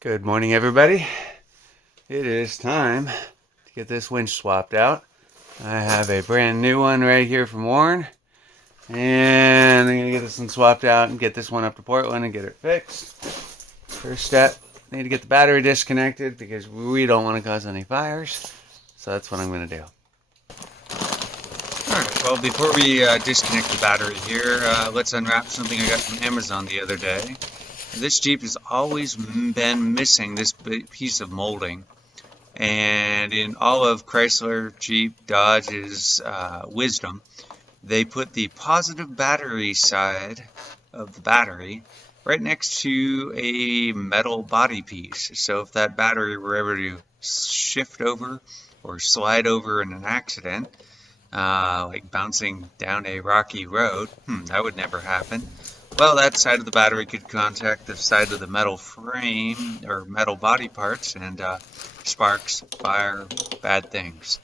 Good morning, everybody. It is time to get this winch swapped out. I have a brand new one right here from Warren, and I'm going to get this one swapped out and get this one up to Portland and get it fixed. First step, I need to get the battery disconnected because we don't want to cause any fires, so that's what I'm going to do. Alright, well, before we disconnect the battery here, let's unwrap something I got from Amazon the other day. This Jeep has always been missing this piece of molding, and in all of Chrysler, Jeep, Dodge's wisdom, they put the positive battery side of the battery right next to a metal body piece. So if that battery were ever to shift over or slide over in an accident, like bouncing down a rocky road, that would never happen. Well, that side of the battery could contact the side of the metal frame or metal body parts, and sparks, fire, bad things.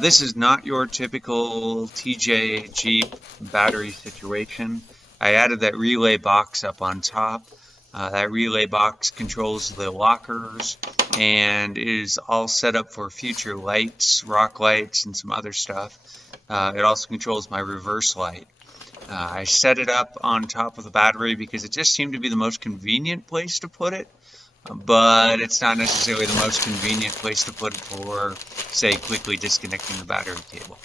This is not your typical TJ Jeep battery situation. I added that relay box up on top. That relay box controls the lockers and is all set up for future lights, rock lights, and some other stuff. It also controls my reverse light. I set it up on top of the battery because it just seemed to be the most convenient place to put it, but it's not necessarily the most convenient place to put it for, say, quickly disconnecting the battery cable.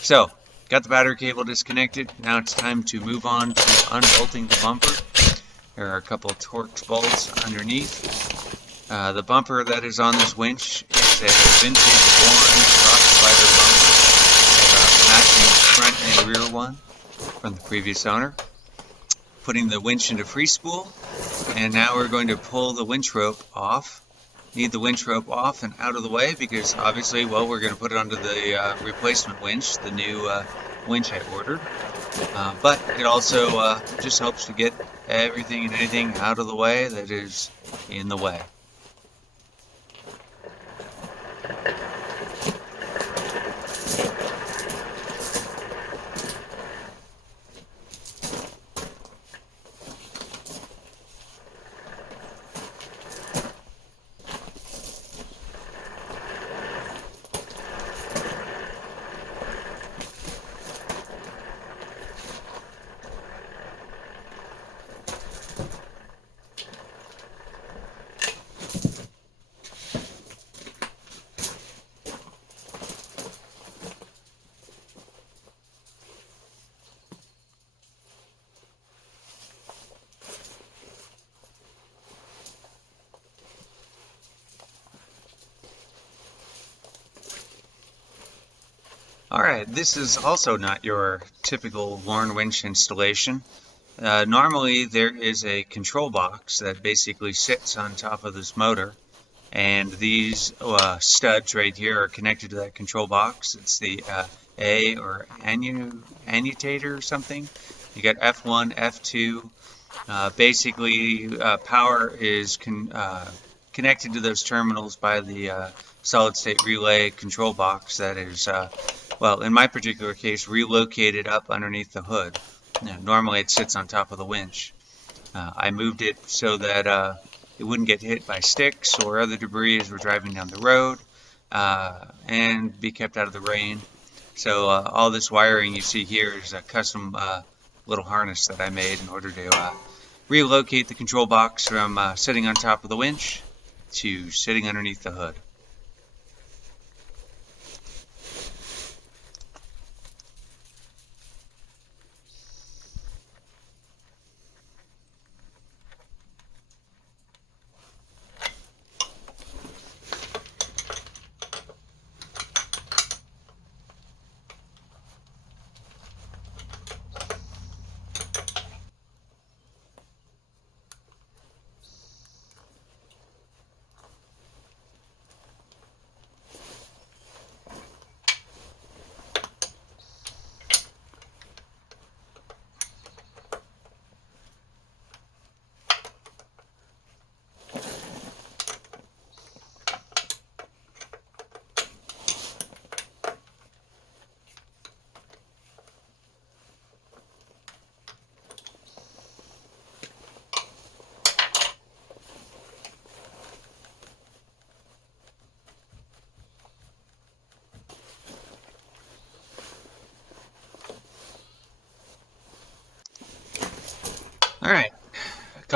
So, got the battery cable disconnected. Now it's time to move on to unbolting the bumper. There are a couple of Torx bolts underneath. The bumper that is on this winch is a vintage Warren rock slider bumper, matching front and rear one from the previous owner. Putting the winch into free spool, and now we're going to pull the winch rope off. Need the winch rope off and out of the way because obviously, well, we're going to put it under the replacement winch, the new winch I ordered. But it also just helps to get everything and anything out of the way that is in the way. Alright, this is also not your typical Warren winch installation. Normally there is a control box that basically sits on top of this motor, and these studs right here are connected to that control box. It's the A or annutator or something. You got F1, F2. Basically, power is connected to those terminals by the solid state relay control box that is, well, in my particular case, relocated up underneath the hood. Normally it sits on top of the winch. I moved it so that it wouldn't get hit by sticks or other debris as we're driving down the road, and be kept out of the rain. So all this wiring you see here is a custom little harness that I made in order to relocate the control box from sitting on top of the winch to sitting underneath the hood.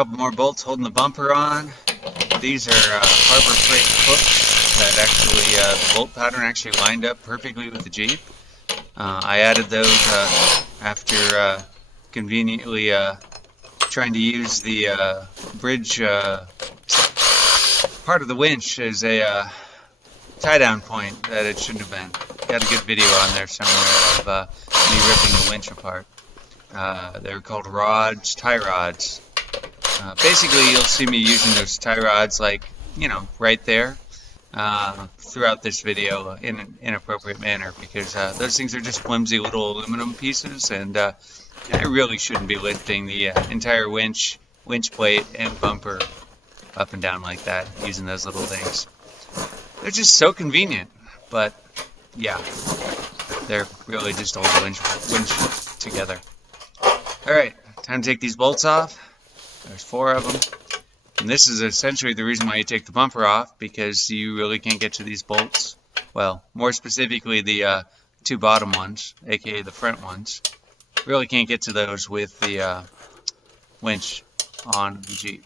couple more bolts holding the bumper on. These are Harbor Freight hooks that actually, the bolt pattern actually lined up perfectly with the Jeep. I added those after conveniently trying to use the bridge part of the winch as a tie-down point that it shouldn't have been. Got a good video on there somewhere of me ripping the winch apart. They're called rods, tie rods. Basically, you'll see me using those tie rods, like, you know, right there throughout this video in an inappropriate manner, because those things are just flimsy little aluminum pieces, and I really shouldn't be lifting the entire winch plate and bumper up and down like that using those little things. They're just so convenient, but yeah, they're really just hold the winch together. Alright, time to take these bolts off. There's 4 of them. And this is essentially the reason why you take the bumper off, because you really can't get to these bolts. Well, more specifically the 2 bottom ones, aka the front ones. Really can't get to those with the winch on the Jeep.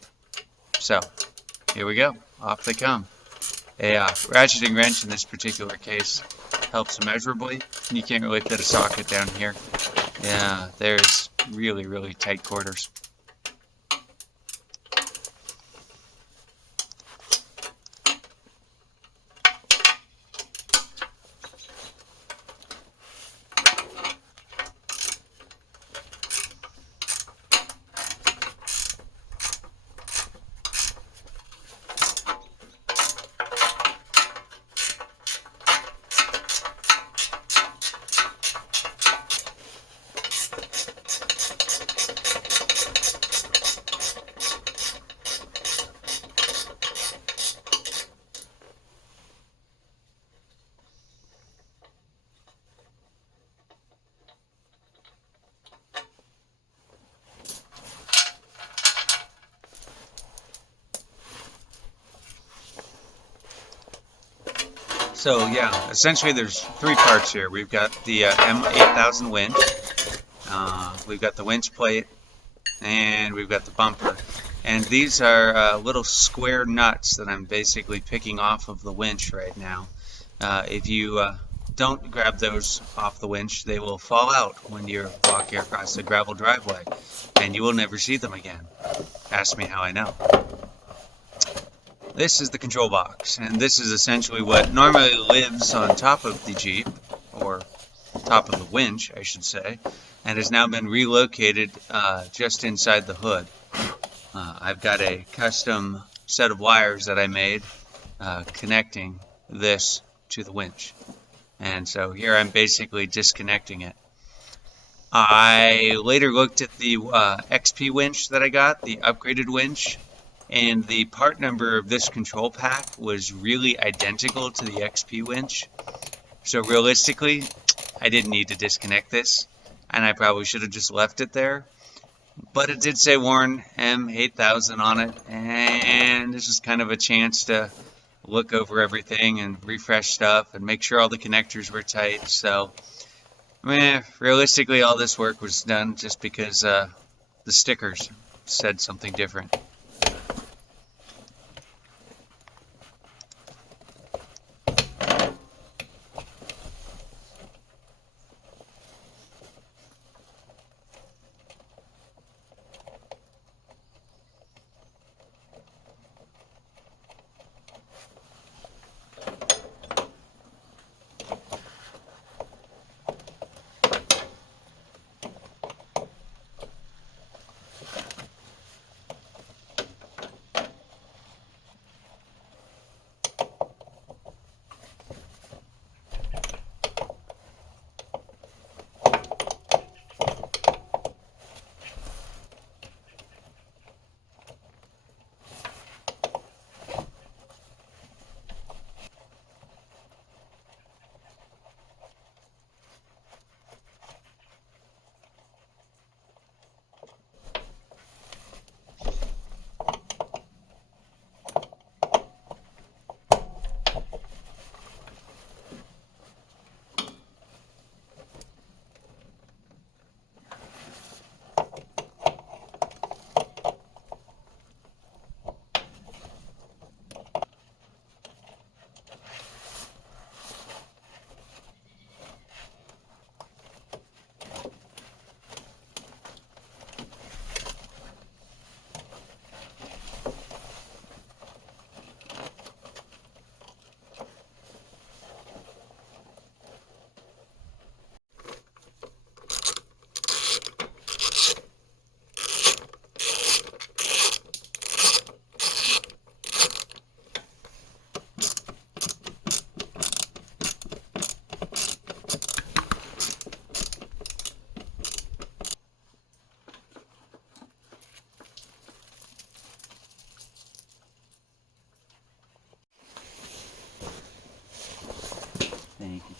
So, here we go. Off they come. A ratcheting wrench in this particular case helps immeasurably. You can't really fit a socket down here. Yeah, there's really, really tight quarters. So yeah, essentially there's 3 parts here. We've got the M8000 winch, we've got the winch plate, and we've got the bumper. And these are little square nuts that I'm basically picking off of the winch right now. If you don't grab those off the winch, they will fall out when you're walking across the gravel driveway, and you will never see them again. Ask me how I know. This is the control box, and this is essentially what normally lives on top of the Jeep, or top of the winch, I should say, and has now been relocated just inside the hood. I've got a custom set of wires that I made connecting this to the winch, and so here I'm basically disconnecting it. I later looked at the XP winch that I got, the upgraded winch, and the part number of this control pack was really identical to the XP winch. So realistically, I didn't need to disconnect this, and I probably should have just left it there. But it did say Warren M8000 on it, and this is kind of a chance to look over everything and refresh stuff and make sure all the connectors were tight. So, realistically, all this work was done just because the stickers said something different.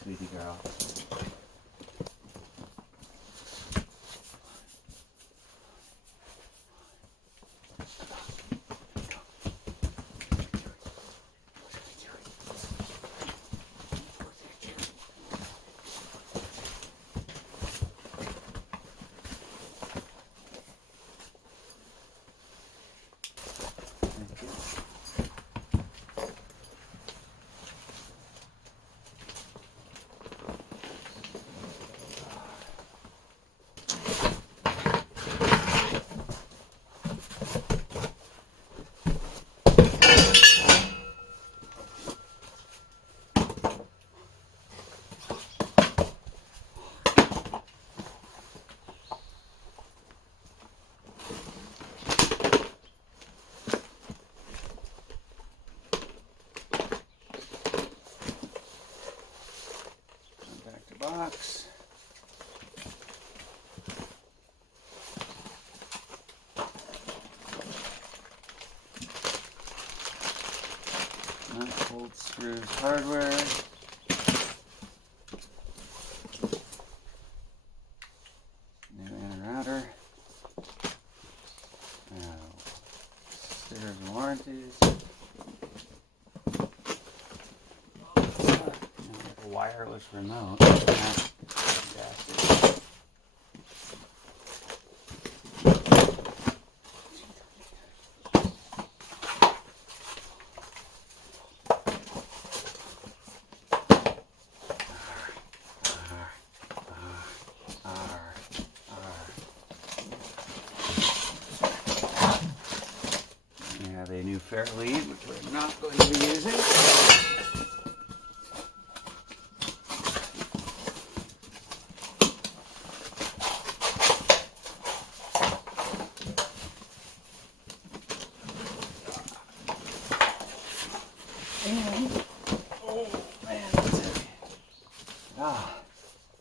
sweetie girl. Box. Nut, bolt, screws, hardware. New inner outer. Stickers and warranties. A wireless remote. We have a new fair lead, which we're not going to be using.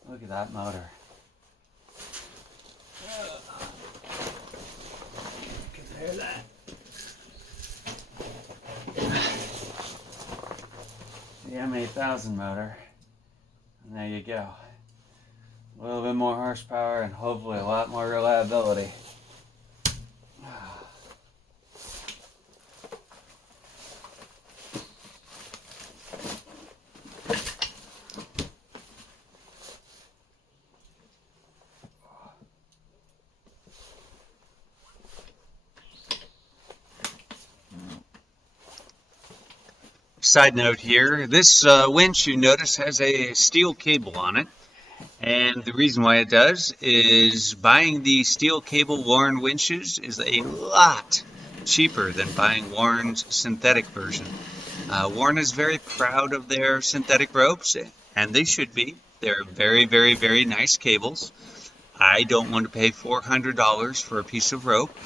Look at that motor. Compare that. The M8000 motor. And there you go. A little bit more horsepower and hopefully a lot more reliability. Side note here, this winch you notice has a steel cable on it, and the reason why it does is buying the steel cable Warren winches is a lot cheaper than buying Warren's synthetic version. Warren is very proud of their synthetic ropes, and they should be. They're very, very, very nice cables. I don't want to pay $400 for a piece of rope.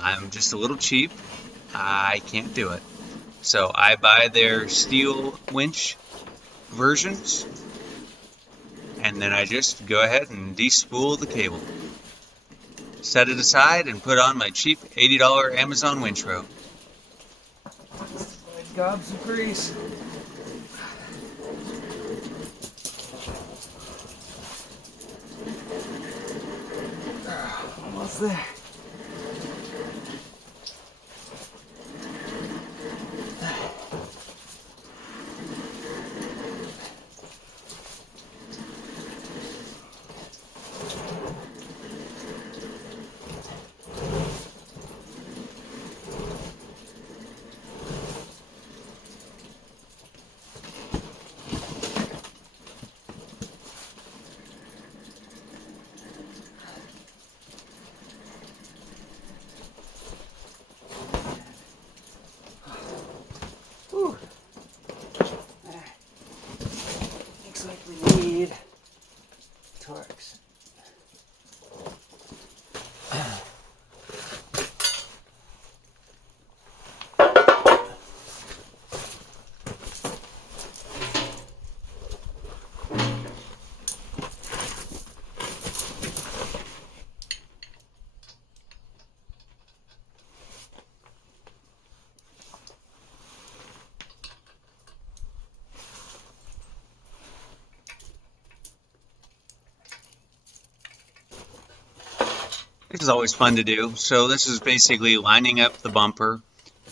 I'm just a little cheap. I can't do it. So I buy their steel winch versions, and then I just go ahead and despool the cable. Set it aside and put on my cheap $80 Amazon winch rope. Gobs of grease. Almost there. is always fun to do. So this is basically lining up the bumper,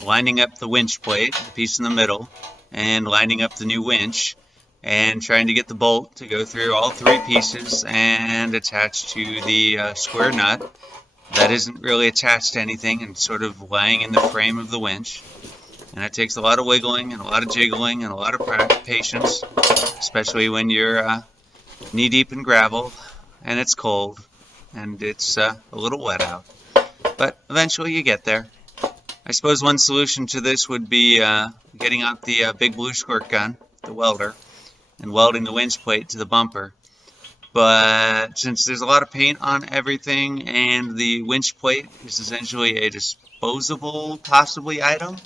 lining up the winch plate, the piece in the middle, and lining up the new winch, and trying to get the bolt to go through all three pieces and attach to the square nut that isn't really attached to anything and sort of lying in the frame of the winch. And it takes a lot of wiggling and a lot of jiggling and a lot of patience, especially when you're knee-deep in gravel and it's cold and it's a little wet out. But eventually you get there. I suppose one solution to this would be getting out the big blue squirt gun, the welder, and welding the winch plate to the bumper. But since there's a lot of paint on everything and the winch plate is essentially a disposable, possibly, item,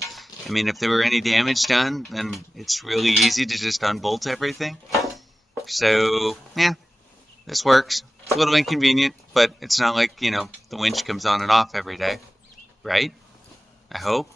I mean, if there were any damage done, then it's really easy to just unbolt everything. So, yeah, this works. It's a little inconvenient, but it's not like, the winch comes on and off every day, right? I hope.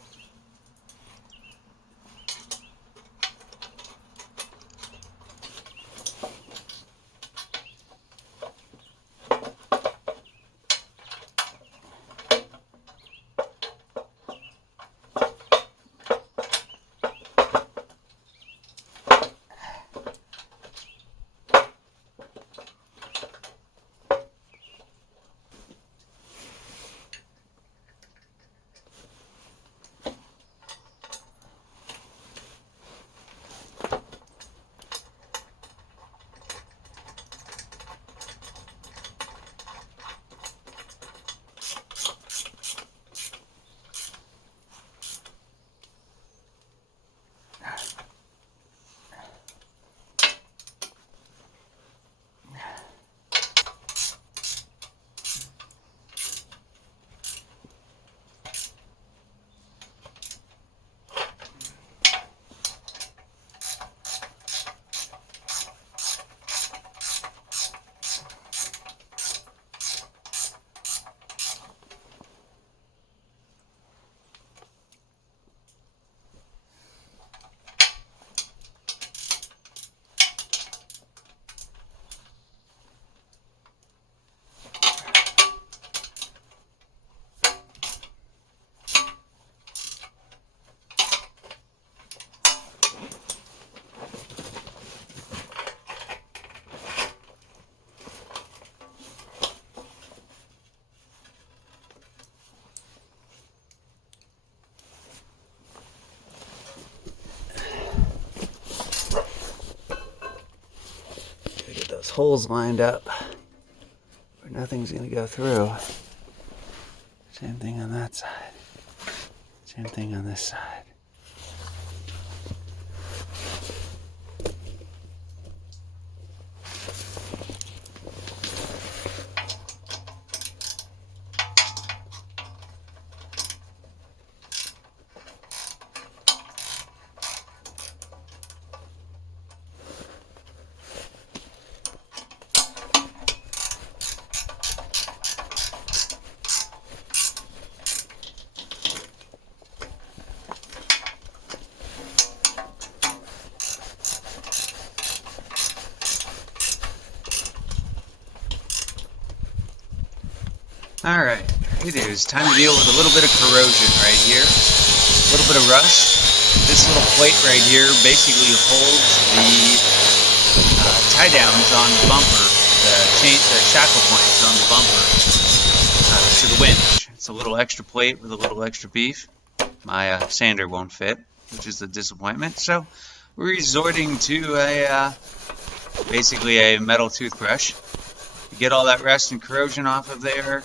Holes lined up where nothing's going to go through. Same thing on that side. Same thing on this side. Alright, it is time to deal with a little bit of corrosion right here. A little bit of rust. This little plate right here basically holds the tie downs on the bumper, the shackle points on the bumper to the winch. It's a little extra plate with a little extra beef. My sander won't fit, which is a disappointment. So we're resorting to basically a metal toothbrush to get all that rust and corrosion off of there.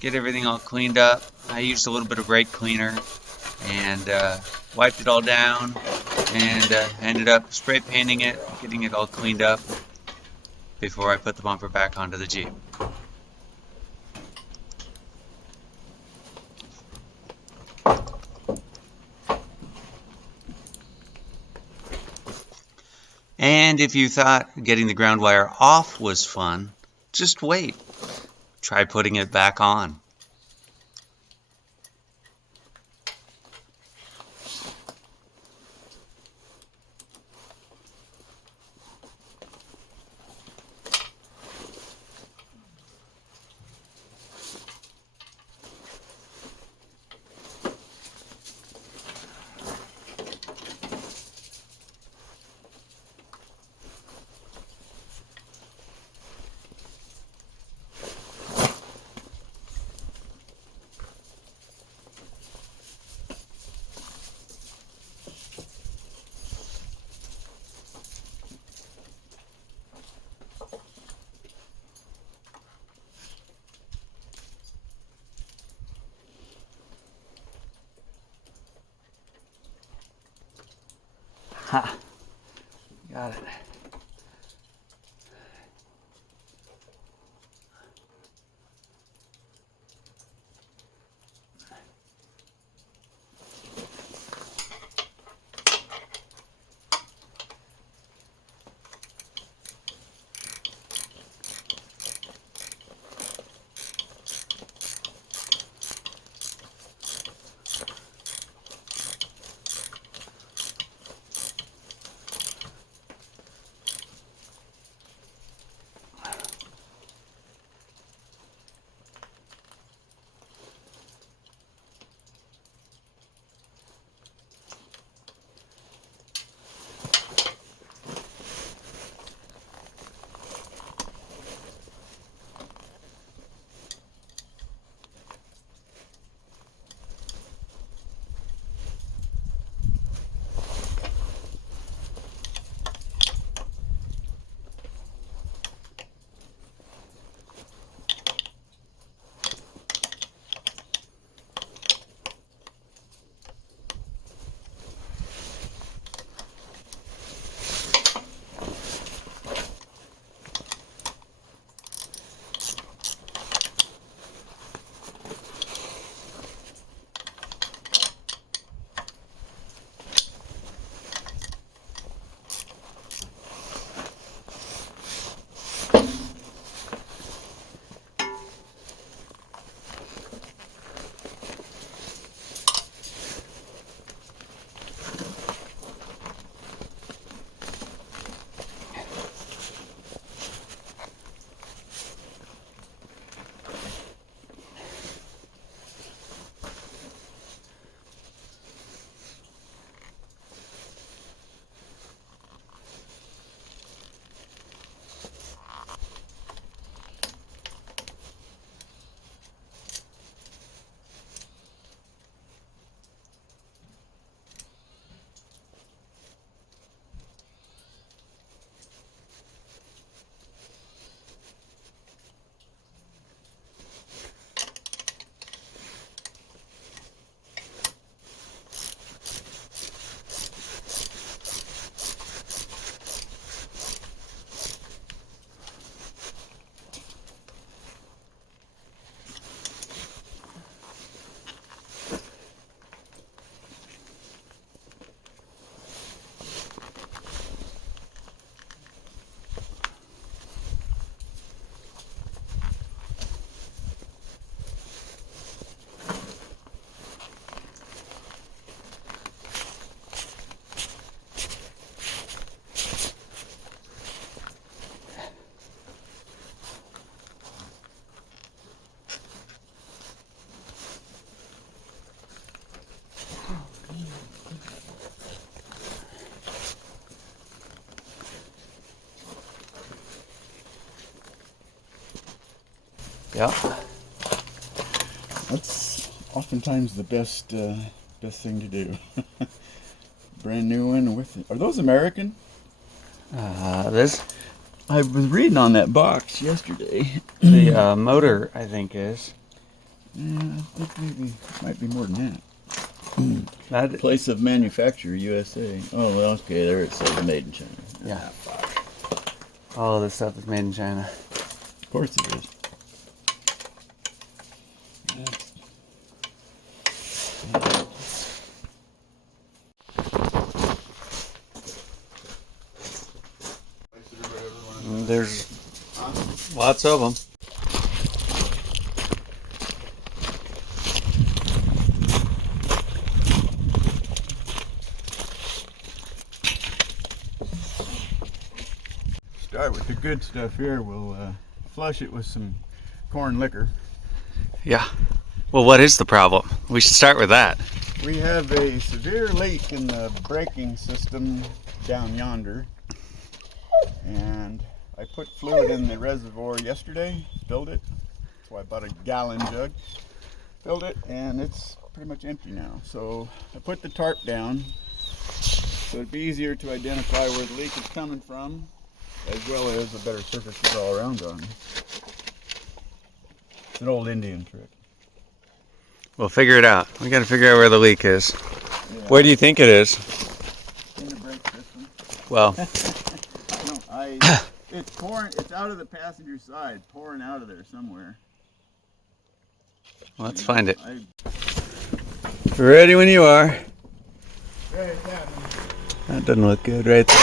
Get everything all cleaned up. I used a little bit of brake cleaner and wiped it all down and ended up spray painting it, getting it all cleaned up before I put the bumper back onto the Jeep. And if you thought getting the ground wire off was fun, just wait. Try putting it back on. Ha! Got it. Yeah. That's oftentimes the best thing to do. Brand new one with. Are those American? This I was reading on that box yesterday. the motor, I think, is. Yeah, I think maybe it might be more than that. That, Place of manufacture, USA. Oh, well, okay, there it says made in China. Yeah. Ah, fuck. all of this stuff is made in China. Of course it is. There's lots of them. Start with the good stuff here. We'll flush it with some corn liquor. Yeah. Well, what is the problem? We should start with that. We have a severe leak in the braking system down yonder, and I put fluid in the reservoir yesterday, filled it, so I bought a gallon jug, filled it, and it's pretty much empty now. So I put the tarp down so it'd be easier to identify where the leak is coming from, as well as a better surface to draw around on. It's an old Indian trick. We'll figure it out. We got to figure out where the leak is. Yeah. Where do you think it is? In the brake system. Well, It's pouring. It's out of the passenger side, pouring out of there somewhere. let's find it. Ready when you are. Hey, it's happening. That doesn't look good right there.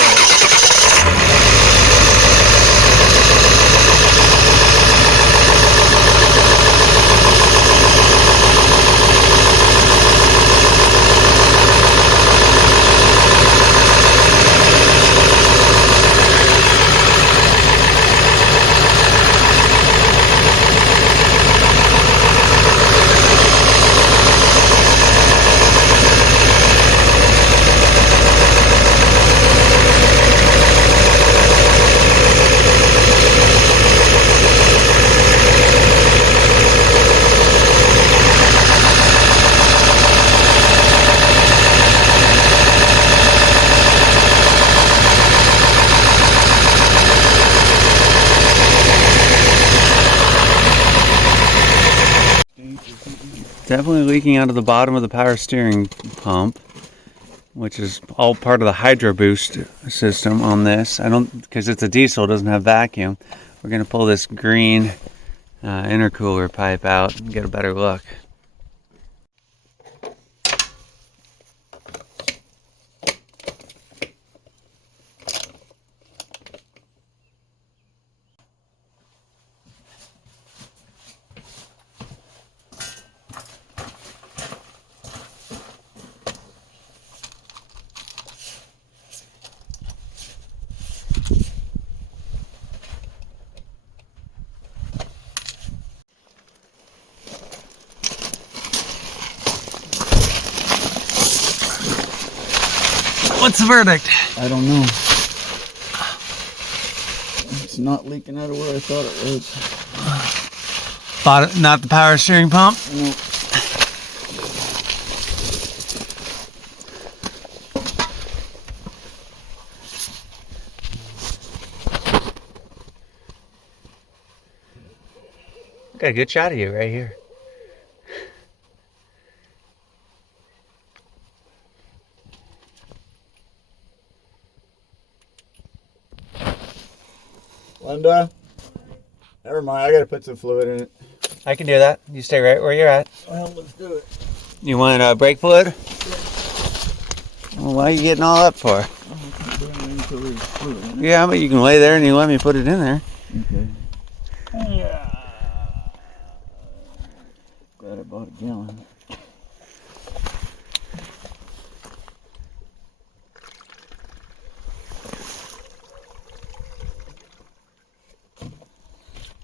Definitely leaking out of the bottom of the power steering pump, which is all part of the hydro boost system on this. Because it's a diesel, it doesn't have vacuum. We're going to pull this green intercooler pipe out and get a better look. What's the verdict? I don't know. It's not leaking out of where I thought it was. Not the power steering pump? No. Got a good shot of you right here. Linda? Never mind, I gotta put some fluid in it. I can do that. You stay right where you're at. Well, let's do it. You want brake fluid? Yeah. Well, why are you getting all up for? Yeah, but you can lay there and you let me put it in there. Okay. Yeah. Glad I bought a gallon.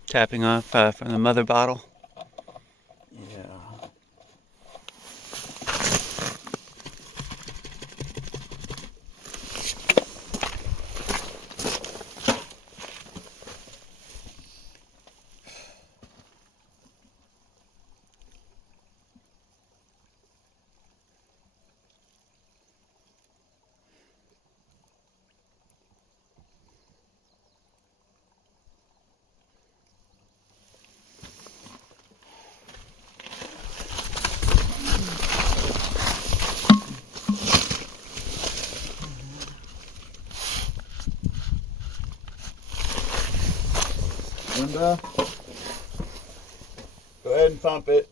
Tapping off from the mother bottle. Yeah. Linda, go ahead and pump it.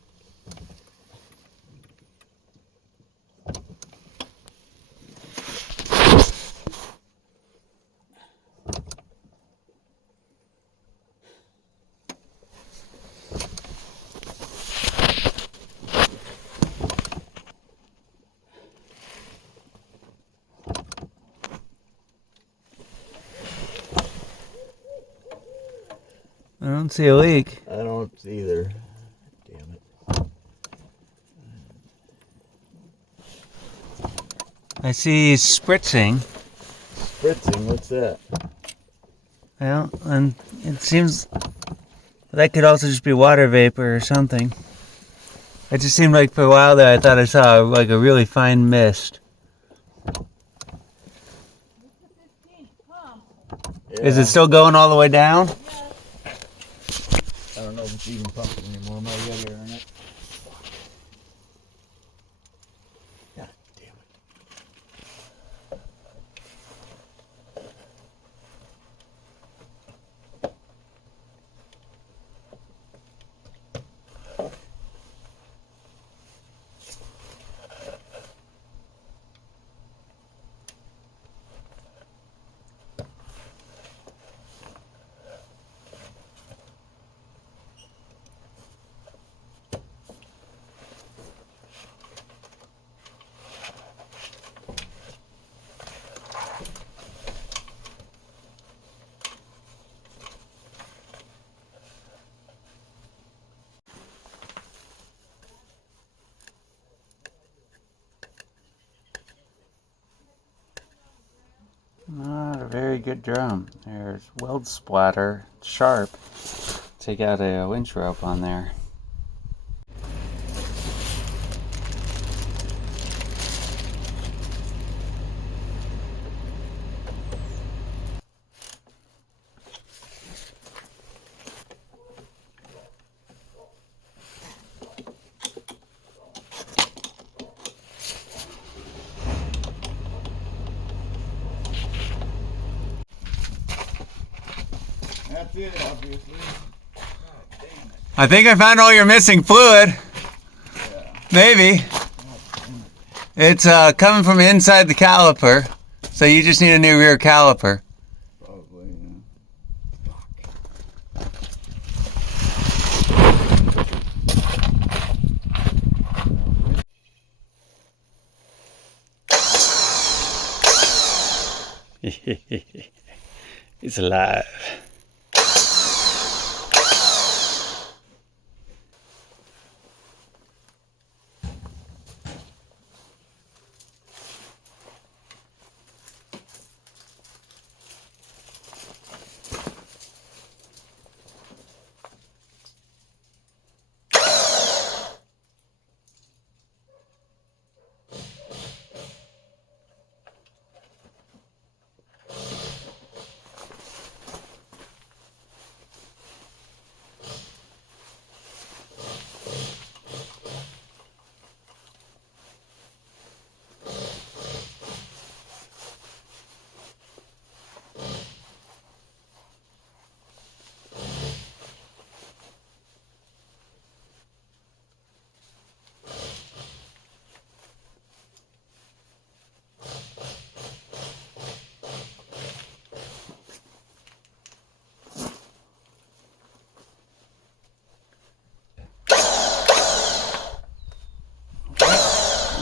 I don't see a leak. I don't either. Damn it. I see spritzing. Spritzing, what's that? Well, and it seems that could also just be water vapor or something. It just seemed like for a while there I thought I saw like a really fine mist. Yeah. Is it still going all the way down? I don't know if it's even pumping anymore. My got air in it. God damn it. Not a very good drum. There's weld splatter, sharp. Take out a winch rope on there. That's it, obviously. I think I found all your missing fluid. Yeah. Maybe. It's coming from inside the caliper, so you just need a new rear caliper. Probably, yeah. He's alive.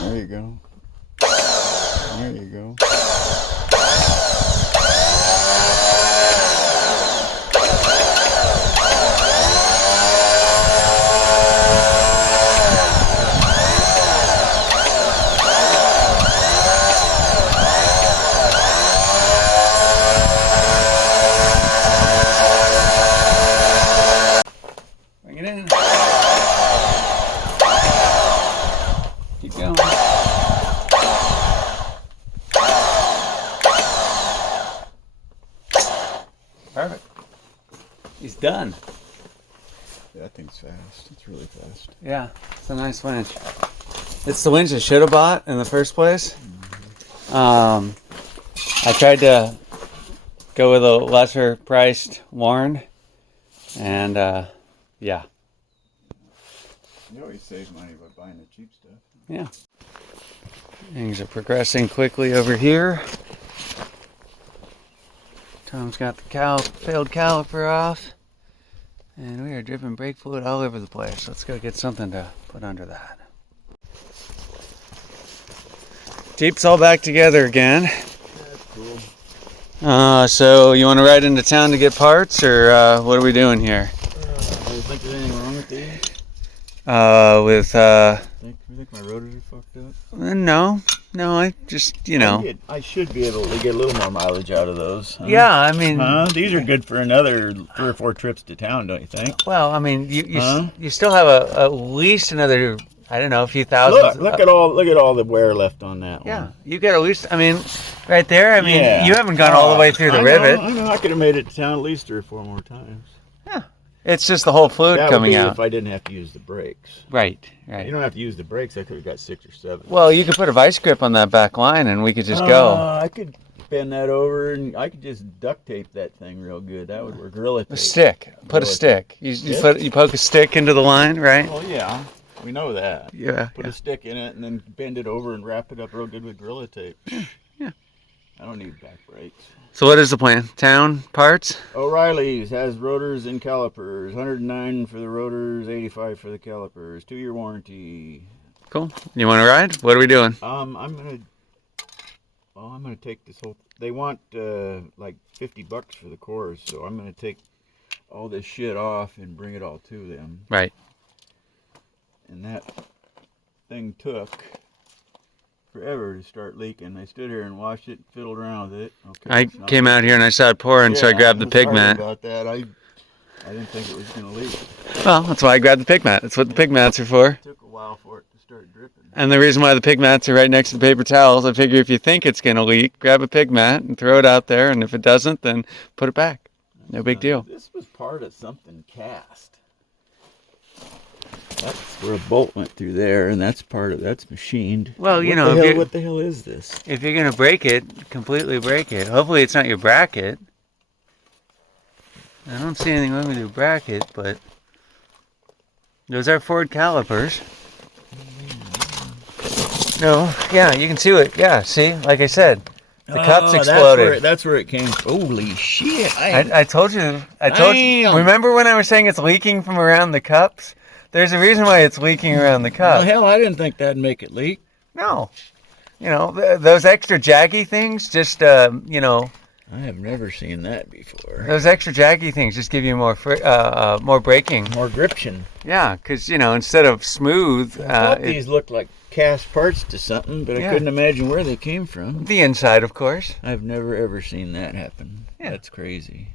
There you go. There you go. Bring it in. Keep going. Perfect. He's done. Yeah, that thing's fast. It's really fast. Yeah, it's a nice winch. It's the winch I should have bought in the first place. I tried to go with a lesser priced Warren, and yeah. You always save money by buying the cheap stuff. Yeah. Things are progressing quickly over here. Tom's got the failed caliper off. And we are dripping brake fluid all over the place. Let's go get something to put under that. Jeep's all back together again. That's cool. So you want to ride into town to get parts, or what are we doing here? Do you think there's anything wrong with these? You think my rotors are fucked up? No, I just, you know. I should be able to get a little more mileage out of those. Huh? Yeah, I mean. These are good for another 3 or 4 trips to town, don't you think? Well, I mean, you still have at least another, I don't know, a few thousand. Look at all the wear left on that one. Yeah, you got at least, I mean, right there, I mean, you haven't gone all the way through the rivet. I know I could have made it to town at least 3 or 4 more times. Yeah. It's just the whole fluid coming out. If I didn't have to use the brakes. Right. You don't have to use the brakes. I could have got 6 or 7. Well, you could put a vice grip on that back line and we could just go. I could bend that over and I could just duct tape that thing real good. That would work. Gorilla tape. A stick. Put a stick. You poke a stick into the line, right? Oh, yeah. We know that. Yeah. Put a stick in it and then bend it over and wrap it up real good with Gorilla tape. Yeah. I don't need back brakes. So what is the plan? Town parts? O'Reilly's has rotors and calipers. 109 for the rotors, 85 for the calipers. 2-year warranty. Cool. You want to ride? What are we doing? I'm gonna take this whole. They want like $50 for the cores, so I'm gonna take all this shit off and bring it all to them. Right. And that thing took forever to start leaking. I stood here and watched it, fiddled around with it. Okay, I it's not came out here and I saw it pouring, so I grabbed the pig sorry mat. about that. I didn't think it was going to leak. Well, that's why I grabbed the pig mat. That's what the pig mats are for. It took a while for it to start dripping. And the reason why the pig mats are right next to the paper towels, I figure if you think it's going to leak, grab a pig mat and throw it out there, and if it doesn't, then put it back. No big deal. This was part of something cast. That's where a bolt went through there, and that's machined. Well, you What know, what the hell is this? if you're going to break it, completely break it. Hopefully it's not your bracket. I don't see anything wrong with your bracket, but those are Ford calipers. No, yeah, you can see it. Yeah, see, like I said, the cups exploded. That's where it came from. Holy shit. I told you. I told you. Damn. Remember when I was saying it's leaking from around the cups? There's a reason why it's leaking around the Well, cup. hell, I didn't think that'd make it leak. No. You know, those extra jaggy things just, you know, I have never seen that before. those extra jaggy things just give you more more braking. More gription. Yeah, because, you know, instead of smooth, I thought these looked like cast parts to something, but I couldn't imagine where they came from. the inside, of course. I've never ever seen that happen. Yeah. That's crazy.